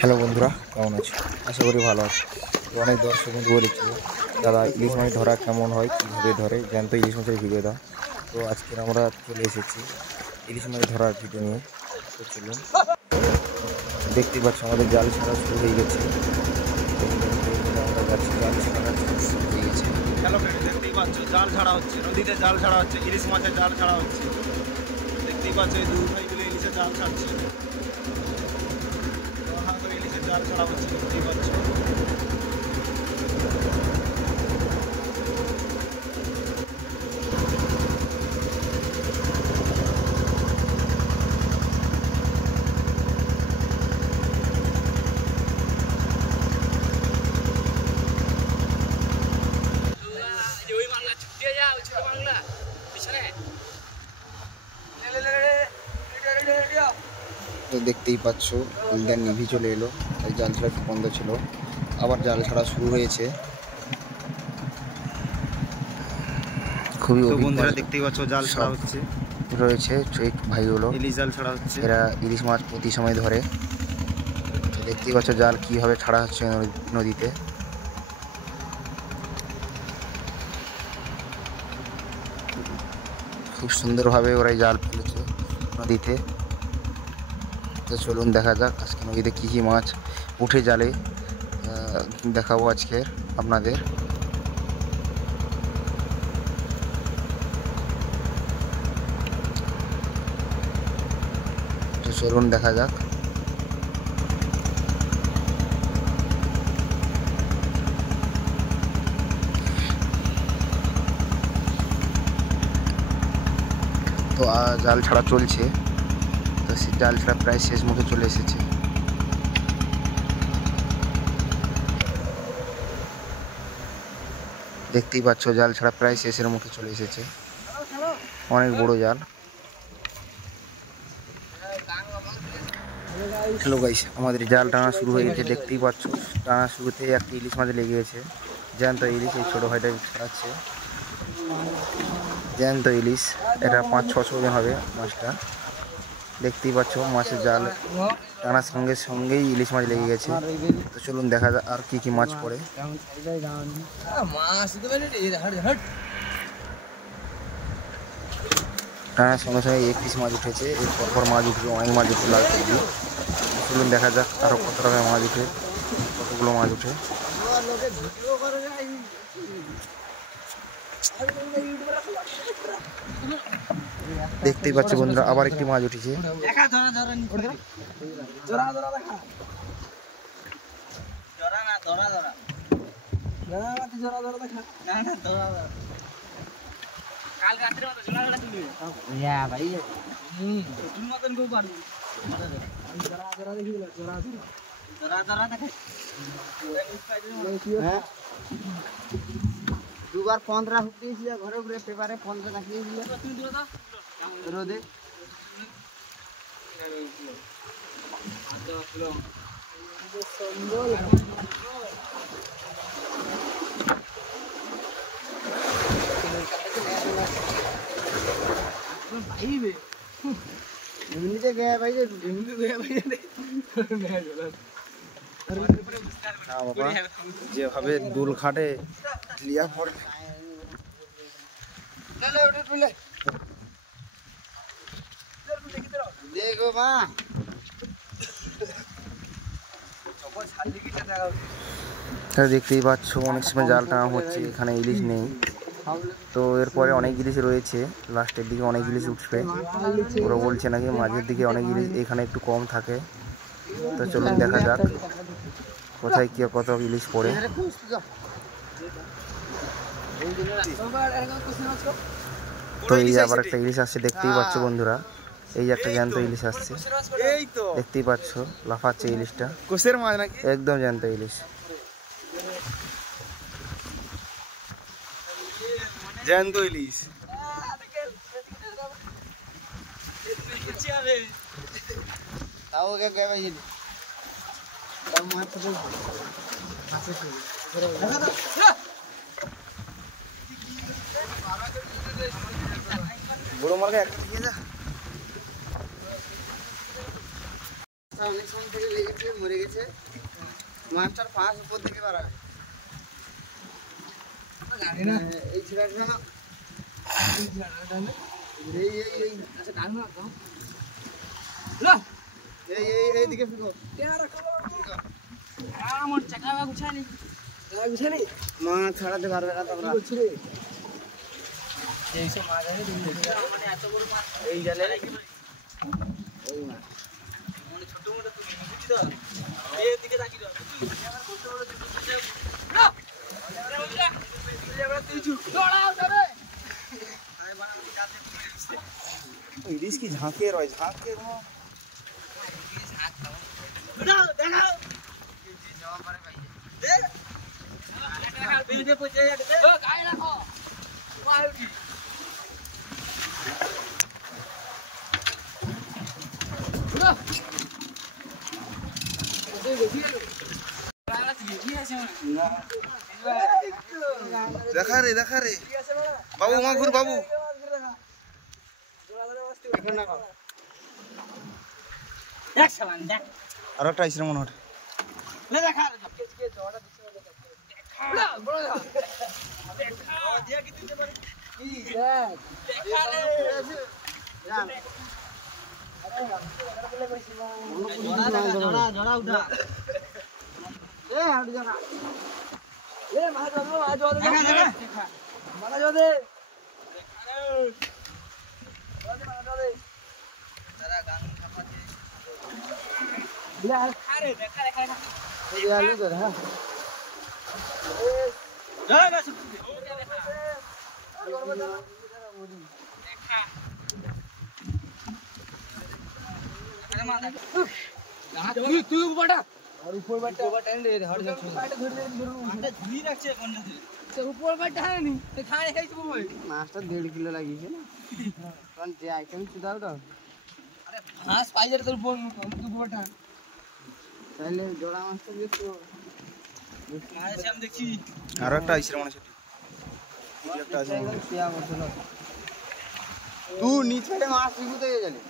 Hello বন্ধুরা, কেমন আছো? আশা করি ভালো আছো। তো অনেক দর্শক বন্ধু বলেছিল, দাদা ইলিশ মাছ ধরা কেমন হয়, কীভাবে ধরে, জ্যান্ত ইলিশ মাছের ভিডিও দাও। তো আজকের আমরা চলে এসেছি ইলিশ মাছ ধরার ভিডিও নিয়ে। তো চলুন, দেখতেই পাচ্ছ আমাদের জাল ছাড়া শুরু হয়ে গেছে। আমরা যাচ্ছি, জাল ছাড়া শুরু হয়ে গেছে। হ্যালো ফ্রেন্ড, দেখতেই পাচ্ছ জাল ছাড়া হচ্ছে, নদীতে জাল ছাড়া হচ্ছে, ইলিশ মাছের জাল ছাড়া হচ্ছে। দেখতেই পাচ্ছ এই দুই ভাই মিলে ইলিশের জাল ছাড়ছে। ইলিশের জাল ছাড়া হচ্ছে, দেখতেই পাচ্ছ। তো দেখতেই পাচ্ছ হলদিয়া নিভি চলে এলো, তাই জাল ছাড়া একটু বন্ধ ছিল, আবার জাল ছাড়া শুরু হয়েছে। খুবই বন্ধুরা দেখতেই পাচ্ছ জাল ছাড়া হচ্ছে, রয়েছে ট্রেক ভাইগুলো, ইলিশ জাল ছাড়া হচ্ছে। এরা ইলিশ মাছ প্রতি সময় ধরে। দেখতেই পাচ্ছ জাল কীভাবে ছাড়া হচ্ছে নদীতে। খুব সুন্দরভাবে ওরাই জাল ফেলেছে নদীতে। তো চলুন দেখা যাক আজকে নদীতে কী কী মাছ উঠে জালে, দেখাবো আজকের আপনাদের। তো চলুন দেখা যাক। তো জাল ছাড়া চলছে, তো জাল ছাড়া প্রায় শেষ মুখে চলে এসেছে। দেখতেই পাচ্ছ জাল ছাড়া প্রায় শেষের মুখে চলে এসেছে, অনেক বড় জাল। হ্যালো গাইস, আমাদের জাল টানা শুরু হয়ে গেছে। দেখতেই পাচ্ছ টানা শুরুতেই একটা ইলিশ মাছ লেগে গেছে, জ্যান্ত ইলিশ। এই ছোটো ভাইটা ছাড়াচ্ছে জ্যান্ত ইলিশ, এটা 500-600 ওজন হবে মাছটা। দেখতেই পাচ্ছ মাছের জাল টানার সঙ্গে সঙ্গেই ইলিশ মাছ লেগে গেছে। তো চলুন দেখা যাক আর কি কি মাছ পড়ে। টানার সঙ্গে সঙ্গে 1 পিস মাছ উঠেছে, এর পরপর মাছ উঠবে, অনেক মাছ উঠে লাল কেজি। চলুন দেখা যাক আরও কত রকমের মাছ উঠে, কতগুলো মাছ উঠে। দেখতেই পাচ্ছি বন্ধুরা আবার একটি মাছ উঠেছে। দুবার 15 হুক দিয়েছিল ঘরে ঘুরে, পেপারে 15 দেখিয়েছিল রোদে। এমনিতে গেয়া ভাই, এমনিতে গেয়া ভাই যেভাবে দুল খাটে লিয়া পড়ে। দেখো মা, দেখতেই পাচ্ছ অনেক সময় জাল টানা হচ্ছে, এখানে ইলিশ নেই। তো এরপরে অনেক ইলিশ রয়েছে, লাস্টের দিকে অনেক ইলিশ উঠবে। ওরা বলছে নাকি মাঝের দিকে অনেক ইলিশ এখানে একটু কম থাকে। তো চলুন দেখা যাক কোথায় কি কত ইলিশ পড়ে। তো এই আবার একটা ইলিশ আসছে, দেখতেই পাচ্ছ বন্ধুরা, এই একটা জ্যান্ত ইলিশ আসছে। দেখতেই পাচ্ছ লাফাচ্ছে ইলিশটা, একদম জ্যান্ত ইলিশ। জ্যান্ত ইলিশ তাও কে কে ভাই তাও মাছ তো বড় মার্কা একটা দিয়ে যা। মাছটা অনেক সময় থেকে লেগেছে, মরে গেছে। মাছটার পাশ উপর দিকে বাড়াবে। এই ছেলেটা এইদিকে ফিরো। মাছ ছাড়াতে পারবে না তোমরা। এই জালে ওই মাছ ইলিশ কি ঝাঁকের হয়? ঝাঁকের দেখা রে বাবু, মাগুর বাবু। আর একটা আইসির মনে হয়। মাছটা 1.5 কিলো লাগিয়েছে না? কারণ যে আইটেম শুধু ওটা হাঁস পাইলে তোর তাহলে জোড়া মাছটা বেশি আমি দেখছি। আর একটা আইসির মনে হয়। তুই নিচে মাছ শিখতে গেলি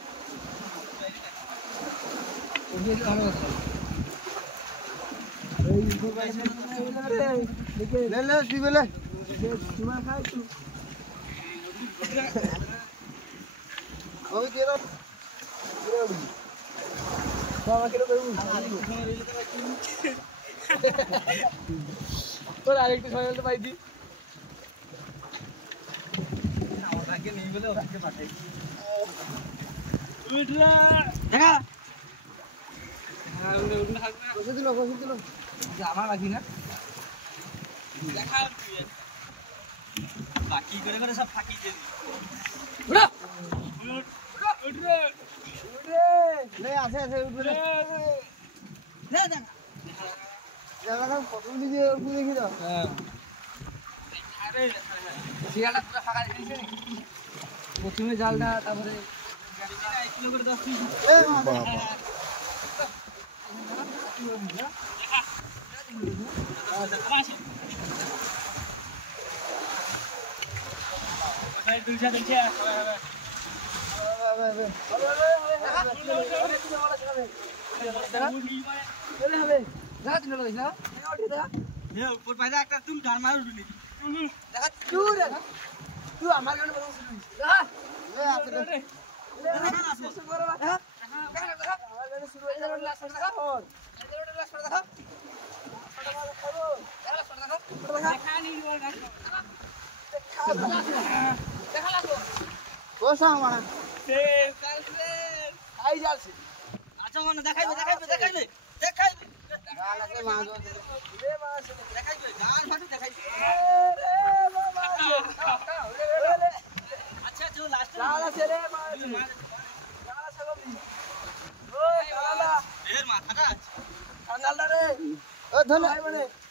আরেকটু সময় বলতে পাইছি জামা রাখি না বাকি করে সব ফাঁকি দিয়ে আছে উঠবে প্রথম দিকে দেখি তো প্রথমে জালটা তারপরে একটা তুমি ধার মার উঠলি তুই আমার ধন্যবাদ।